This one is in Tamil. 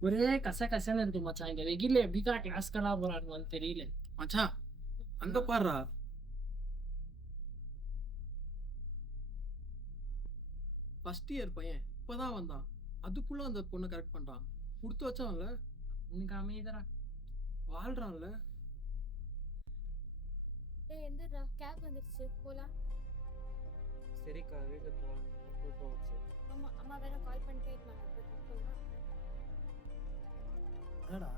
ஒரே கசகசன்னு இருக்கு மச்சான். இந்த வெயில்ல எப்படிதான் கிளாஸ்க்கெல்லாம் போறானுங்கன்னு தெரியல. மச்சான் அங்க பாருடா. ஃபர்ஸ்ட் இயர் பையன் இப்பதான் வந்தான், அதுக்குள்ள அந்த பொண்ணை கரெக்ட் பண்றான். கொடுத்து வச்சான்ல, உனக்கு அமைதிடா. வாழ்றான்ல. ஏய் எந்திரா, கேப் வந்துருச்சு, போலாம். சரிக்கா வீட்டுக்கு போகலாம். போச்சு. ஆமா, அம்மா வேற கால் பண்ணிட்டே இருந்தாங்க. என்னடா